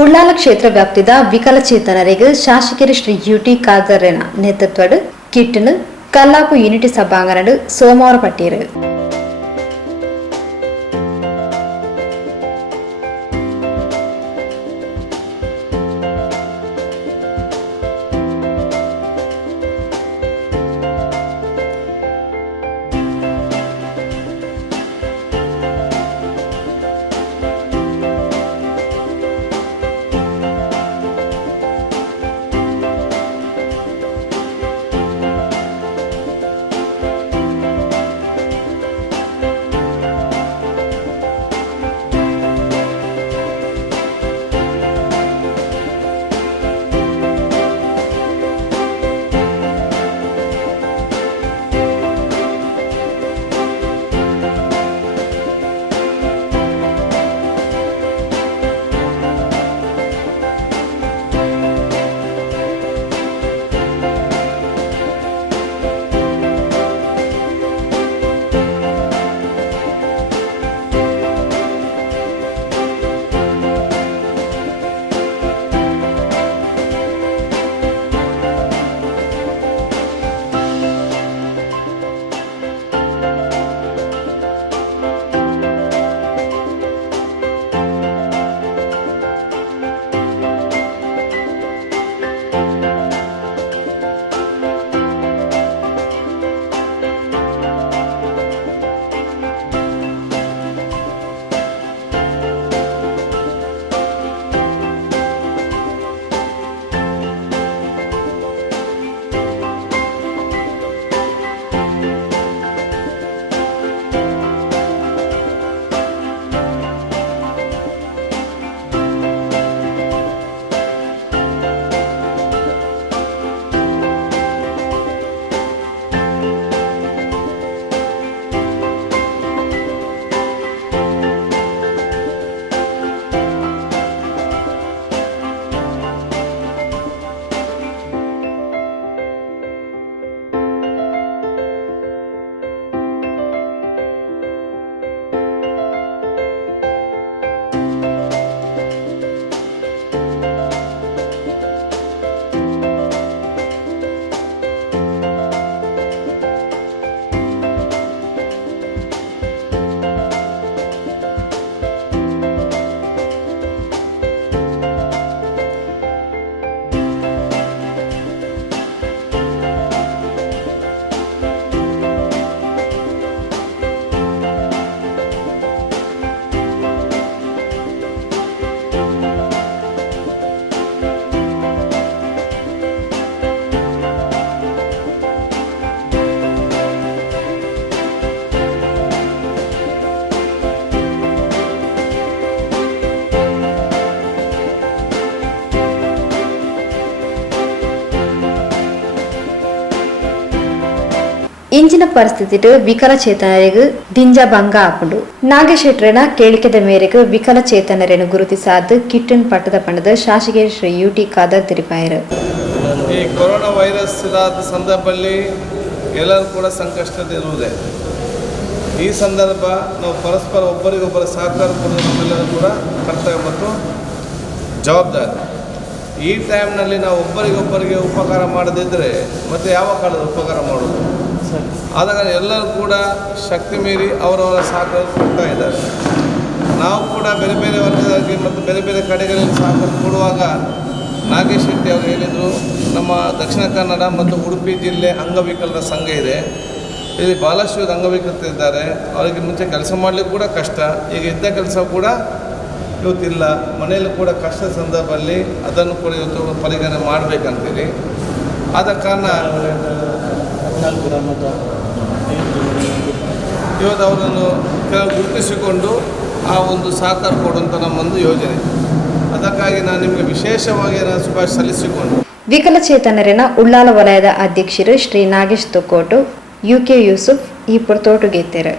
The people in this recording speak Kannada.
ಉಳ್ಳಾಲ ಕ್ಷೇತ್ರ ವ್ಯಾಪ್ತಿದ ವಿಕಲಚೇತನರಿಗೆ ಶಾಸಕರು ಶ್ರೀ ಯುಟಿ ಖಾದರ್ನ ನೇತೃತ್ವದ ಕಿಟ್ನ ಕಲ್ಲಾಪು ಯೂನಿಟಿ ಸಭಾಂಗಣ ಸೋಮವಾರ ಪಟ್ಟಿರು. ಇಂಜಿನ ಪರಿಸ್ಥಿತಿ ವಿಕಲಚೇತನರಿಗೆ ದಿಂಜ ಭಂಗ ಆಪುಂಡು. ನಾಗೇಶ್ ಶೆಟ್ರನ ಕೇಳಿಕೆದ ಮೇರೆಗೆ ವಿಕಲಚೇತನರನ್ನು ಗುರುತಿಸಾದ ಕಿಟ್ಟನ್ ಪಟ್ಟದ ಪಂಡದ ಶಾಸಕ ಶ್ರೀ ಯುಟಿ ಖಾದರ್ ತಿಳಿಪಾಯರು. ಈ ಕೊರೋನಾ ವೈರಸ್ ಇರಾದ ಸಂದರ್ಭದಲ್ಲಿ ಎಲ್ಲರೂ ಕೂಡ ಸಂಕಷ್ಟದಲ್ಲಿರುವುದೇ. ಈ ಸಂದರ್ಭ ನಾವು ಪರಸ್ಪರ ಒಬ್ಬರಿಗೊಬ್ಬರ ಸಹಕಾರ ಕೊಡುವುದು ನಮ್ಮೆಲ್ಲರೂ ಕೂಡ ಕರ್ತವ್ಯ ಮತ್ತು ಜವಾಬ್ದಾರಿ. ಈ ಟೈಮ್ನಲ್ಲಿ ನಾವು ಒಬ್ಬರಿಗೊಬ್ಬರಿಗೆ ಉಪಕಾರ ಮಾಡದಿದ್ದರೆ ಮತ್ತು ಯಾವ ಕಾಲದ ಉಪಕಾರ ಮಾಡೋದು? ಆದ ಕಾರಣ ಎಲ್ಲರೂ ಕೂಡ ಶಕ್ತಿ ಮೀರಿ ಅವರವರ ಸಹಕಾರ ಕೊಡ್ತಾ ಇದ್ದಾರೆ. ನಾವು ಕೂಡ ಬೇರೆ ಬೇರೆ ವರ್ಗದಾಗಿ ಮತ್ತು ಬೇರೆ ಬೇರೆ ಕಡೆಗಳಲ್ಲಿ ಸಹಕಾರ ಕೊಡುವಾಗ ನಾಗೇಶ್ ಶೆಟ್ಟಿ ಅವರು ಹೇಳಿದರು, ನಮ್ಮ ದಕ್ಷಿಣ ಕನ್ನಡ ಮತ್ತು ಉಡುಪಿ ಜಿಲ್ಲೆ ಅಂಗವಿಕಲರ ಸಂಘ ಇದೆ, ಇಲ್ಲಿ ಭಾಳಷ್ಟು ಅಂಗವಿಕಲರಿದ್ದಾರೆ, ಅವರಿಗೆ ಮುಂಚೆ ಕೆಲಸ ಮಾಡಲಿಕ್ಕೆ ಕೂಡ ಕಷ್ಟ, ಈಗ ಇದ್ದ ಕೆಲಸ ಕೂಡ ಇವತ್ತಿಲ್ಲ, ಮನೆಯಲ್ಲೂ ಕೂಡ ಕಷ್ಟದ ಸಂದರ್ಭದಲ್ಲಿ ಅದನ್ನು ಕೂಡ ಇವತ್ತು ಪರಿಗಣನೆ ಮಾಡಬೇಕಂತೇಳಿ. ಆದ ಕಾರಣ ಇವತ್ತು ಅವರನ್ನು ಕೆಲವು ಗುರುತಿಸಿಕೊಂಡು ಆ ಒಂದು ಸಹಕಾರ ಕೊಡುವಂಥ ನಮ್ಮೊಂದು ಯೋಜನೆ. ಅದಕ್ಕಾಗಿ ನಾನು ನಿಮಗೆ ವಿಶೇಷವಾಗಿ ಶುಭಾಶಯ ಸಲ್ಲಿಸಿಕೊಂಡು ವಿಕಲಚೇತನರಿನ ಉಳ್ಳಾಲ ವಲಯದ ಅಧ್ಯಕ್ಷರು ಶ್ರೀ ನಾಗೇಶ್ ತೊಕ್ಕೋಟು, ಯುಕೆ ಯೂಸುಫ್ ಈ ಪುರ್ತೋಟುಗೆತ್ತರು.